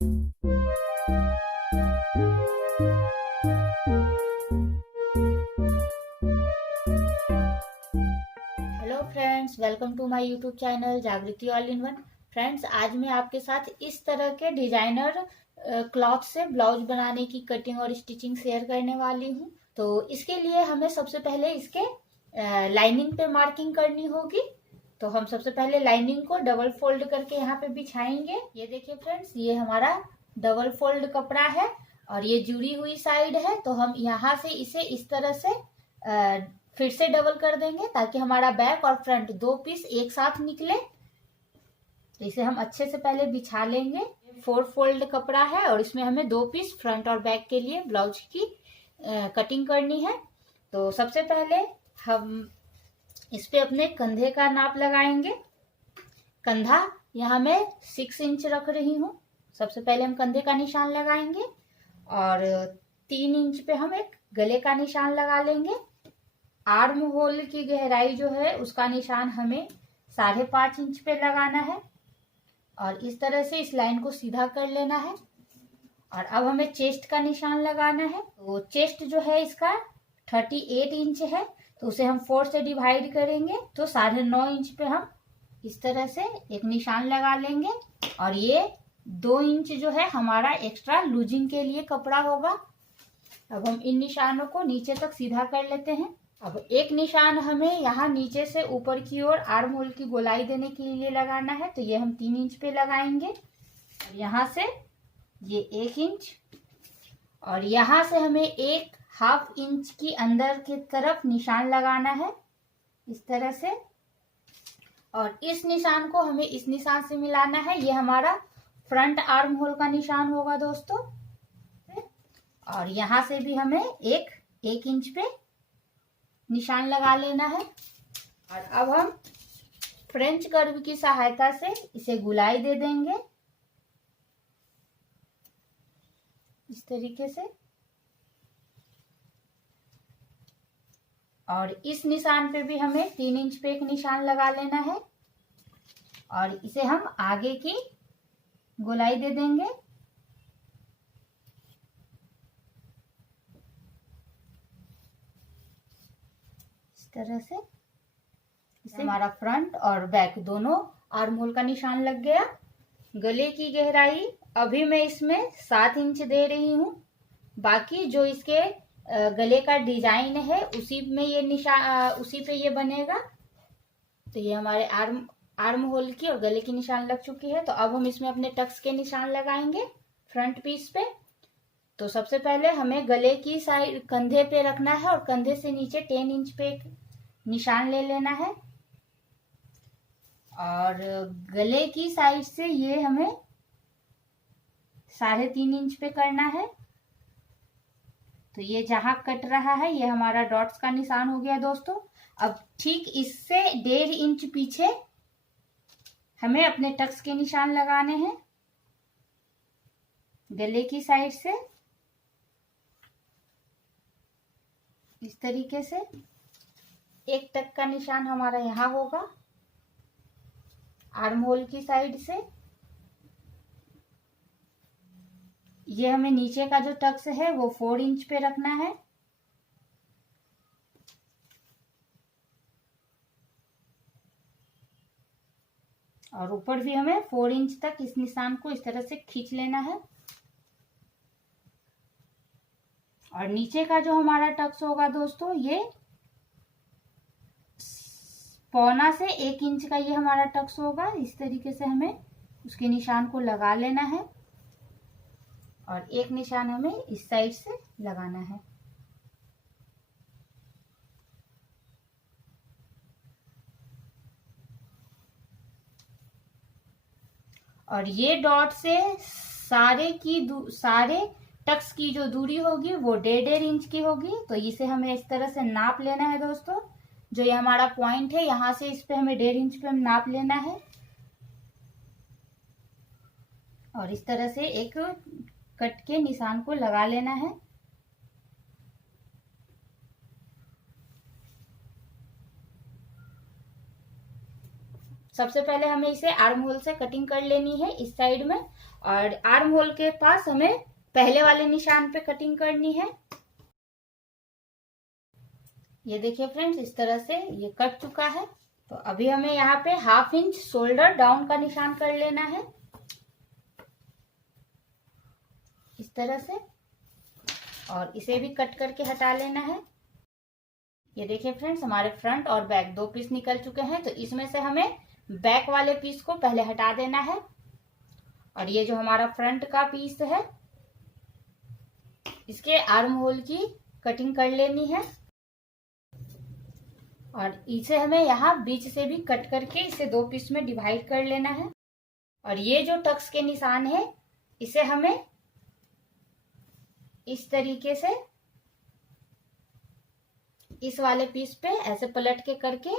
Hello friends, welcome to my YouTube channel Jagriti all in one. Friends, आज मैं आपके साथ इस तरह के डिजाइनर क्लॉथ से ब्लाउज बनाने की कटिंग और स्टिचिंग शेयर करने वाली हूँ। तो इसके लिए हमें सबसे पहले इसके लाइनिंग पे मार्किंग करनी होगी। तो हम सबसे पहले लाइनिंग को डबल फोल्ड करके यहाँ पे बिछाएंगे। ये देखिए फ्रेंड्स, ये हमारा डबल फोल्ड कपड़ा है और ये जुड़ी हुई साइड है। तो हम यहाँ से इसे इस तरह से फिर से डबल कर देंगे ताकि हमारा बैक और फ्रंट दो पीस एक साथ निकले। तो इसे हम अच्छे से पहले बिछा लेंगे। 4 फोल्ड कपड़ा है और इसमें हमें 2 पीस फ्रंट और बैक के लिए ब्लाउज की कटिंग करनी है। तो सबसे पहले हम इस पे अपने कंधे का नाप लगाएंगे। कंधा यहाँ मैं 6 इंच रख रही हूँ। सबसे पहले हम कंधे का निशान लगाएंगे और 3 इंच पे हम एक गले का निशान लगा लेंगे। आर्म होल की गहराई जो है उसका निशान हमें 5.5 इंच पे लगाना है और इस तरह से इस लाइन को सीधा कर लेना है। और अब हमें चेस्ट का निशान लगाना है। तो चेस्ट जो है इसका 38 इंच है, तो उसे हम 4 से डिवाइड करेंगे तो 9.5 इंच पे हम इस तरह से एक निशान लगा लेंगे। और ये 2 इंच जो है हमारा एक्स्ट्रा लूजिंग के लिए कपड़ा होगा। अब हम इन निशानों को नीचे तक सीधा कर लेते हैं। अब एक निशान हमें यहाँ नीचे से ऊपर की ओर आर्म होल की गोलाई देने के लिए लगाना है। तो ये हम 3 इंच पे लगाएंगे और यहाँ से ये 1 इंच और यहाँ से हमें 1/2 इंच की अंदर की तरफ निशान लगाना है इस तरह से। और इस निशान को हमें इस निशान से मिलाना है। ये हमारा फ्रंट आर्म होल का निशान होगा दोस्तों। और यहाँ से भी हमें 1 इंच पे निशान लगा लेना है। और अब हम फ्रेंच कर्व की सहायता से इसे गुलाई दे देंगे इस तरीके से। और इस निशान पे भी हमें 3 इंच पे एक निशान लगा लेना है और इसे हम आगे की गोलाई दे देंगे। इस तरह से इसे हमारा फ्रंट और बैक दोनों आर्म होल का निशान लग गया। गले की गहराई अभी मैं इसमें 7 इंच दे रही हूँ। बाकी जो इसके गले का डिजाइन है उसी में ये निशान उसी पे ये बनेगा। तो ये हमारे आर्म होल की और गले की निशान लग चुकी है। तो अब हम इसमें अपने टक्स के निशान लगाएंगे फ्रंट पीस पे। तो सबसे पहले हमें गले की साइड कंधे पे रखना है और कंधे से नीचे 10 इंच पे एक निशान ले लेना है। और गले की साइड से ये हमें 3.5 इंच पे करना है। तो ये जहां कट रहा है ये हमारा डॉट्स का निशान हो गया दोस्तों। अब ठीक इससे 1.5 इंच पीछे हमें अपने टक्स के निशान लगाने हैं गले की साइड से इस तरीके से। एक टक का निशान हमारा यहाँ होगा आर्म होल की साइड से। ये हमें नीचे का जो टक्स है वो 4 इंच पे रखना है। और ऊपर भी हमें 4 इंच तक इस निशान को इस तरह से खींच लेना है। और नीचे का जो हमारा टक्स होगा दोस्तों ये 1.25 से 1 इंच का ये हमारा टक्स होगा। इस तरीके से हमें उसके निशान को लगा लेना है और एक निशान हमें इस साइड से लगाना है। और ये डॉट से सारे टक्स की जो दूरी होगी वो 1.5 इंच की होगी। तो इसे हमें इस तरह से नाप लेना है दोस्तों। जो ये हमारा पॉइंट है यहाँ से इस पे हमें 1.5 इंच पे हम नाप लेना है और इस तरह से एक कट के निशान को लगा लेना है। सबसे पहले हमें इसे आर्म होल से कटिंग कर लेनी है इस साइड में, और आर्म होल के पास हमें पहले वाले निशान पे कटिंग करनी है। ये देखिए फ्रेंड्स, इस तरह से ये कट चुका है। तो अभी हमें यहाँ पे 1/2 इंच शोल्डर डाउन का निशान कर लेना है इस तरह से, और इसे भी कट करके हटा लेना है। ये देखिए फ्रेंड्स, हमारे फ्रंट और बैक 2 पीस निकल चुके हैं। तो इसमें से हमें बैक वाले पीस को पहले हटा देना है, और ये जो हमारा फ्रंट का पीस है इसके आर्म होल की कटिंग कर लेनी है, और इसे हमें यहाँ बीच से भी कट करके इसे 2 पीस में डिवाइड कर लेना है। और ये जो टक्स के निशान है इसे हमें इस तरीके से इस वाले पीस पे ऐसे पलट के करके,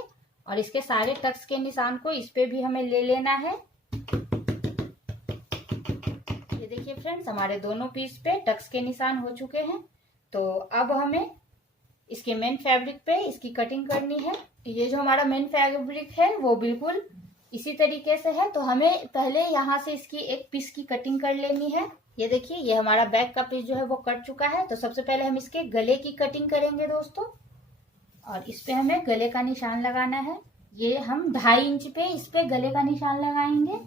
और इसके सारे टक्स के निशान को इस पे भी हमें ले लेना है। ये देखिए फ्रेंड्स, हमारे दोनों पीस पे टक्स के निशान हो चुके हैं। तो अब हमें इसके मेन फैब्रिक पे इसकी कटिंग करनी है। ये जो हमारा मेन फैब्रिक है वो बिल्कुल इसी तरीके से है। तो हमें पहले यहाँ से इसकी एक पीस की कटिंग कर लेनी है। ये देखिए, ये हमारा बैक का पीस जो है वो कट चुका है। तो सबसे पहले हम इसके गले की कटिंग करेंगे दोस्तों, और इस पे हमें गले का निशान लगाना है। ये हम 2.5 इंच पे इस पे गले का निशान लगाएंगे,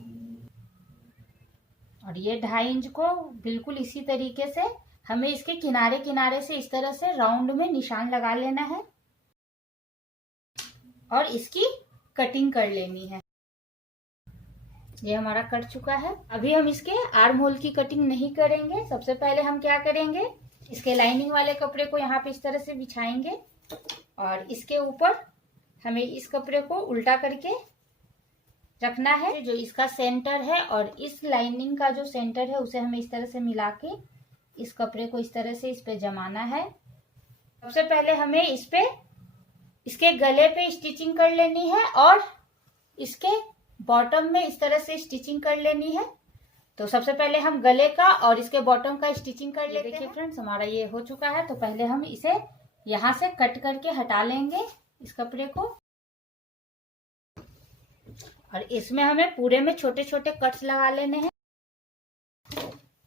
और ये 2.5 इंच को बिल्कुल इसी तरीके से हमें इसके किनारे किनारे से इस तरह से राउंड में निशान लगा लेना है, और इसकी कटिंग कर लेनी है। ये हमारा कट चुका है। अभी हम इसके आर्म होल की कटिंग नहीं करेंगे। सबसे पहले हम क्या करेंगे, इसके लाइनिंग वाले कपड़े को यहाँ पे इस तरह से बिछाएंगे, और इसके ऊपर हमें इस कपड़े को उल्टा करके रखना है। जो इसका सेंटर है और इस लाइनिंग का जो सेंटर है उसे हमें इस तरह से मिला के इस कपड़े को इस तरह से इस पे जमाना है। सबसे पहले हमें इस पे इसके गले पे स्टिचिंग कर लेनी है, और इसके बॉटम में इस तरह से स्टिचिंग कर लेनी है। तो सबसे पहले हम गले का और इसके बॉटम का स्टिचिंग कर लेते हैं। देखिए फ्रेंड्स, हमारा ये हो चुका है। तो पहले हम इसे यहाँ से कट करके हटा लेंगे इस कपड़े को, और इसमें हमें पूरे में छोटे छोटे कट्स लगा लेने हैं।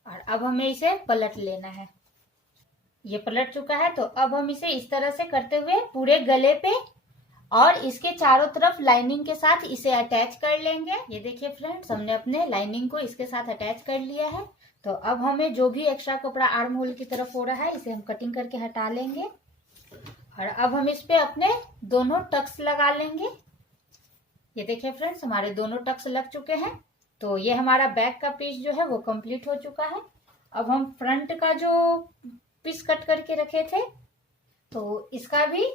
और अब हमें इसे पलट लेना है। ये पलट चुका है। तो अब हम इसे इस तरह से करते हुए पूरे गले पे और इसके चारों तरफ लाइनिंग के साथ इसे अटैच कर लेंगे। ये देखिए फ्रेंड्स, हमने अपने लाइनिंग को इसके साथ अटैच कर लिया है। तो अब हमें जो भी एक्स्ट्रा कपड़ा आर्म होल की तरफ हो रहा है इसे हम कटिंग करके हटा लेंगे, और अब हम इस पे अपने दोनों टक्स लगा लेंगे। ये देखिए फ्रेंड्स, हमारे दोनों टक्स लग चुके हैं। तो ये हमारा बैक का पीस जो है वो कंप्लीट हो चुका है। अब हम फ्रंट का जो पीस कट करके रखे थे तो इसका भी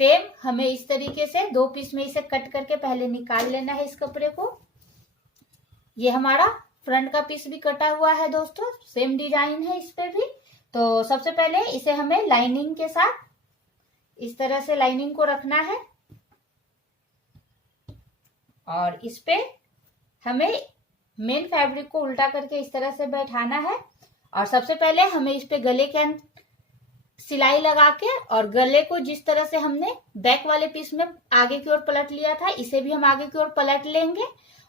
सेम हमें इस तरीके से 2 पीस में इसे कट करके पहले निकाल लेना है इस कपड़े को। ये हमारा फ्रंट का पीस भी कटा हुआ है दोस्तों, सेम डिजाइन है इस पे भी। तो सबसे पहले इसे हमें लाइनिंग के साथ इस तरह से लाइनिंग को रखना है, और इस पे हमें मेन फैब्रिक को उल्टा करके इस तरह से बैठाना है। और सबसे पहले हमें इस पे गले के सिलाई लगा के, और गले को जिस तरह से हमने बैक वाले पीस में आगे की ओर पलट लिया था इसे भी हम आगे की ओर पलट लेंगे,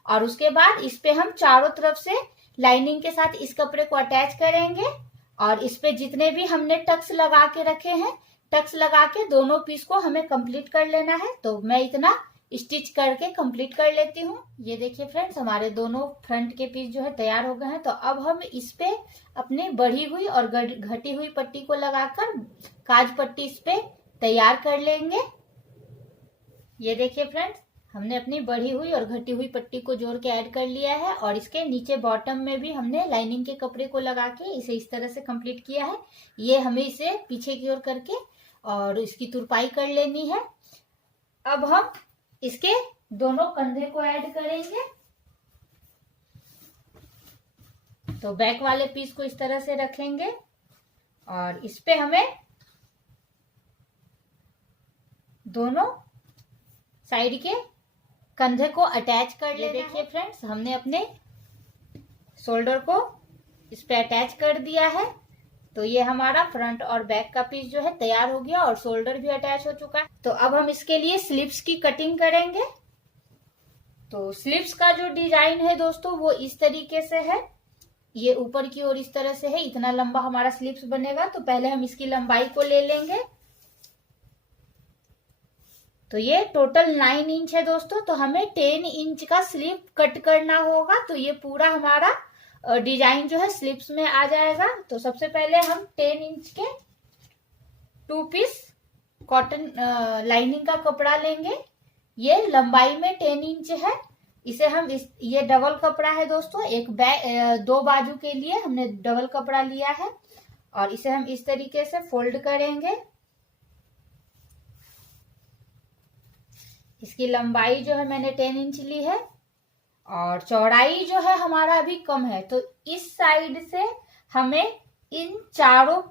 और उसके बाद इस पे हम चारों तरफ से लाइनिंग के साथ इस कपड़े को अटैच करेंगे, और इस पे जितने भी हमने टक्स लगा के रखे हैं टक्स लगा के दोनों पीस को हमें कंप्लीट कर लेना है। तो मैं इतना स्टिच करके कंप्लीट कर लेती हूँ। ये देखिए फ्रेंड्स, हमारे दोनों फ्रंट के पीस जो है तैयार हो गए हैं। तो अब हम इस पे अपनी बढ़ी हुई और घटी हुई पट्टी को लगाकर काज पट्टी इस पे तैयार कर लेंगे। ये देखिए फ्रेंड्स, हमने अपनी बढ़ी हुई और घटी हुई पट्टी को जोड़ के ऐड कर लिया है, और इसके नीचे बॉटम में भी हमने लाइनिंग के कपड़े को लगा के इसे इस तरह से कंप्लीट किया है। ये हमें इसे पीछे की ओर करके और इसकी तुरपाई कर लेनी है। अब हम इसके दोनों कंधे को ऐड करेंगे। तो बैक वाले पीस को इस तरह से रखेंगे, और इस पे हमें दोनों साइड के कंधे को अटैच कर लेना है। देखिए फ्रेंड्स, हमने अपने शोल्डर को इस पे अटैच कर दिया है। तो ये हमारा फ्रंट और बैक का पीस जो है तैयार हो गया, और शोल्डर भी अटैच हो चुका है। तो अब हम इसके लिए स्लीव्स की कटिंग करेंगे। तो स्लीव्स का जो डिजाइन है दोस्तों वो इस तरीके से है, ये ऊपर की ओर इस तरह से है। इतना लंबा हमारा स्लीव्स बनेगा। तो पहले हम इसकी लंबाई को ले लेंगे। तो ये टोटल 9 इंच है दोस्तों। तो हमें 10 इंच का स्लीव कट करना होगा। तो ये पूरा हमारा डिजाइन जो है स्लीव्स में आ जाएगा। तो सबसे पहले हम 10 इंच के 2 पीस कॉटन लाइनिंग का कपड़ा लेंगे। ये लंबाई में 10 इंच है। इसे हम ये डबल कपड़ा है दोस्तों, एक दो बाजू के लिए हमने डबल कपड़ा लिया है। और इसे हम इस तरीके से फोल्ड करेंगे। इसकी लंबाई जो है मैंने 10 इंच ली है और चौड़ाई जो है हमारा अभी कम है। तो इस साइड से हमें इन चारों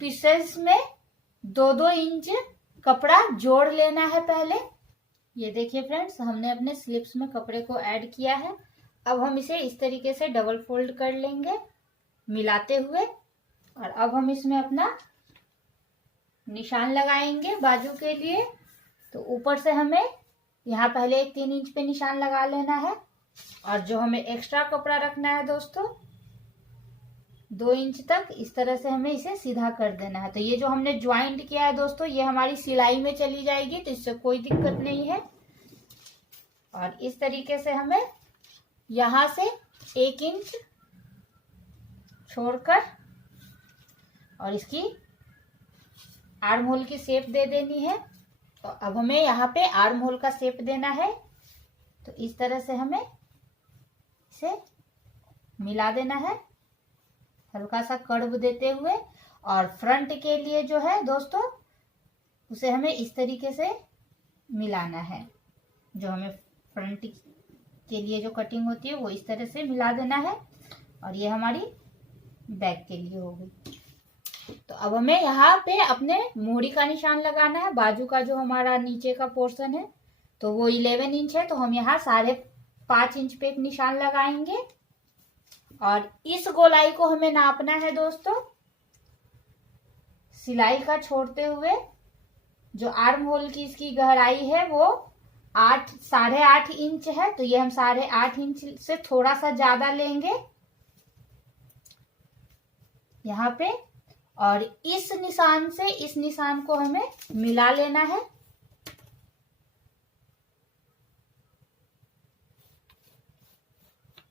पीसेस में 2-2 इंच कपड़ा जोड़ लेना है पहले। ये देखिए फ्रेंड्स, हमने अपने स्लीव्स में कपड़े को ऐड किया है। अब हम इसे इस तरीके से डबल फोल्ड कर लेंगे मिलाते हुए। और अब हम इसमें अपना निशान लगाएंगे बाजू के लिए। तो ऊपर से हमें यहाँ पहले एक 3 इंच पे निशान लगा लेना है। और जो हमें एक्स्ट्रा कपड़ा रखना है दोस्तों 2 इंच तक, इस तरह से हमें इसे सीधा कर देना है। तो ये जो हमने ज्वाइंट किया है दोस्तों ये हमारी सिलाई में चली जाएगी, तो इससे कोई दिक्कत नहीं है। और इस तरीके से हमें यहां से 1 इंच छोड़कर और इसकी आर्म होल की शेप दे देनी है। तो अब हमें यहाँ पे आर्म होल का शेप देना है। तो इस तरह से हमें इसे मिला देना है हल्का सा कर्व देते हुए। और फ्रंट के लिए जो है दोस्तों उसे हमें इस तरीके से मिलाना है। जो हमें फ्रंट के लिए जो कटिंग होती है वो इस तरह से मिला देना है। और ये हमारी बैक के लिए हो गई। तो अब हमें यहाँ पे अपने मोड़ी का निशान लगाना है। बाजू का जो हमारा नीचे का पोर्शन है तो वो 11 इंच है। तो हम यहाँ 5.5 इंच पे एक निशान लगाएंगे। और इस गोलाई को हमें नापना है दोस्तों सिलाई का छोड़ते हुए। जो आर्म होल की इसकी गहराई है वो 8.5 इंच है। तो ये हम 8.5 इंच से थोड़ा सा ज्यादा लेंगे यहाँ पे। और इस निशान से इस निशान को हमें मिला लेना है।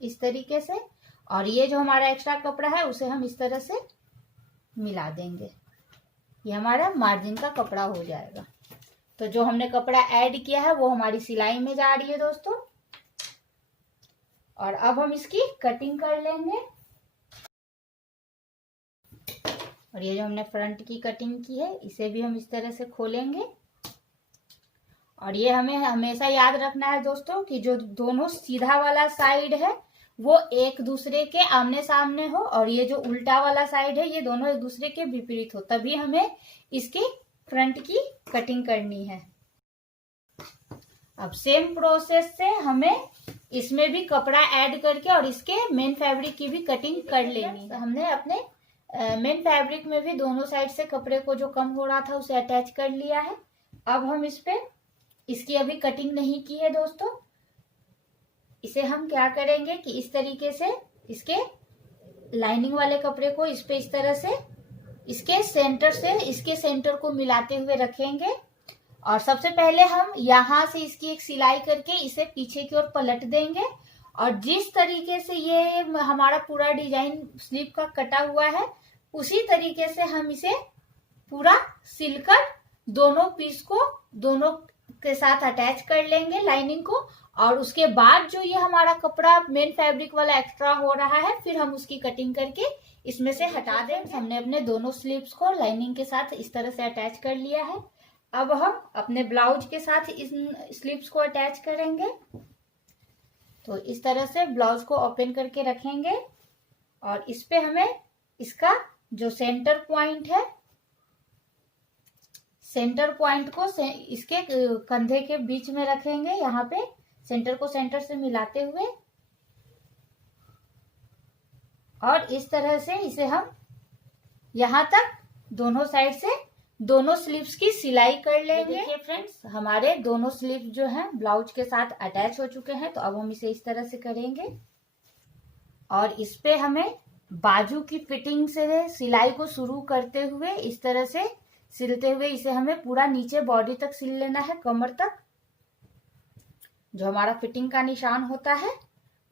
इस तरीके से। और ये जो हमारा एक्स्ट्रा कपड़ा है उसे हम इस तरह से मिला देंगे। ये हमारा मार्जिन का कपड़ा हो जाएगा। तो जो हमने कपड़ा ऐड किया है वो हमारी सिलाई में जा रही है दोस्तों। और अब हम इसकी कटिंग कर लेंगे। और ये जो हमने फ्रंट की कटिंग की है इसे भी हम इस तरह से खोलेंगे। और ये हमें हमेशा याद रखना है दोस्तों कि जो दोनों सीधा वाला साइड है वो एक दूसरे के आमने सामने हो। और ये जो उल्टा वाला साइड है ये दोनों एक दूसरे के विपरीत हो, तभी हमें इसकी फ्रंट की कटिंग करनी है। अब सेम प्रोसेस से हमें इसमें भी कपड़ा ऐड करके और इसके मेन फैब्रिक की भी कटिंग कर लेनी है। हमने अपने मेन फैब्रिक में भी दोनों साइड से कपड़े को जो कम हो रहा था उसे अटैच कर लिया है। अब हम इस पे इसकी अभी कटिंग नहीं की है दोस्तों। इसे हम क्या करेंगे कि इस तरीके से इसके लाइनिंग वाले कपड़े को इस पे इस तरह से इसके सेंटर को मिलाते हुए रखेंगे। और सबसे पहले हम यहाँ से इसकी एक सिलाई करके इसे पीछे की ओर पलट देंगे। और जिस तरीके से ये हमारा पूरा डिजाइन स्लीव का कटा हुआ है उसी तरीके से हम इसे पूरा सिलकर दोनों पीस को दोनों के साथ अटैच कर लेंगे लाइनिंग को। और उसके बाद जो ये हमारा कपड़ा मेन फैब्रिक वाला एक्स्ट्रा हो रहा है फिर हम उसकी कटिंग करके इसमें से हटा दें। हमने अपने दोनों स्लीव्स को लाइनिंग के साथ इस तरह से अटैच कर लिया है। अब हम अपने ब्लाउज के साथ इस स्लीव्स को अटैच करेंगे। तो इस तरह से ब्लाउज को ओपन करके रखेंगे। और इस पे हमें इसका जो सेंटर पॉइंट है सेंटर पॉइंट को इसके कंधे के बीच में रखेंगे। यहाँ पे सेंटर को सेंटर से मिलाते हुए और इस तरह से इसे हम यहाँ तक दोनों साइड से दोनों स्लीव्स की सिलाई कर लेंगे। देखिए फ्रेंड्स, हमारे दोनों स्लीव जो हैं ब्लाउज के साथ अटैच हो चुके हैं। तो अब हम इसे इस तरह से करेंगे और इस पे हमें बाजू की फिटिंग से सिलाई को शुरू करते हुए इस तरह से सिलते हुए इसे हमें पूरा नीचे बॉडी तक सिल लेना है, कमर तक। जो हमारा फिटिंग का निशान होता है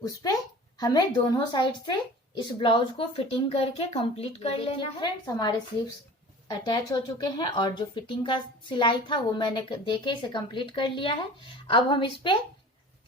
उस पे हमें दोनों साइड से इस ब्लाउज को फिटिंग करके कंप्लीट कर लेना है। फ्रेंड्स, हमारे स्लीव्स अटैच हो चुके हैं और जो फिटिंग का सिलाई था वो मैंने देके इसे कंप्लीट कर लिया है। अब हम इस पे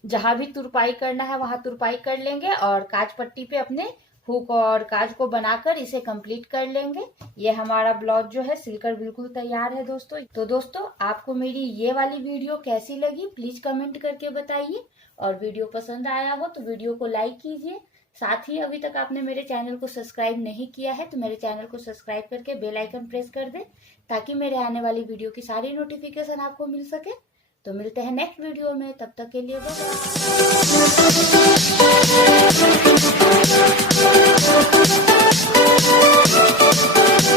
जहां भी तुरपाई करना है वहां तुरपाई कर लेंगे और काज पट्टी पे अपने हुक और काज को बनाकर इसे कंप्लीट कर लेंगे। ये हमारा ब्लाउज जो है सिलकर बिल्कुल तैयार है दोस्तों। तो दोस्तों, आपको मेरी ये वाली वीडियो कैसी लगी प्लीज कमेंट करके बताइए, और वीडियो पसंद आया हो तो वीडियो को लाइक कीजिए। साथ ही अभी तक आपने मेरे चैनल को सब्सक्राइब नहीं किया है तो मेरे चैनल को सब्सक्राइब करके बेल आइकन प्रेस कर दे, ताकि मेरे आने वाली वीडियो की सारी नोटिफिकेशन आपको मिल सके। तो मिलते हैं नेक्स्ट वीडियो में, तब तक के लिए बाय।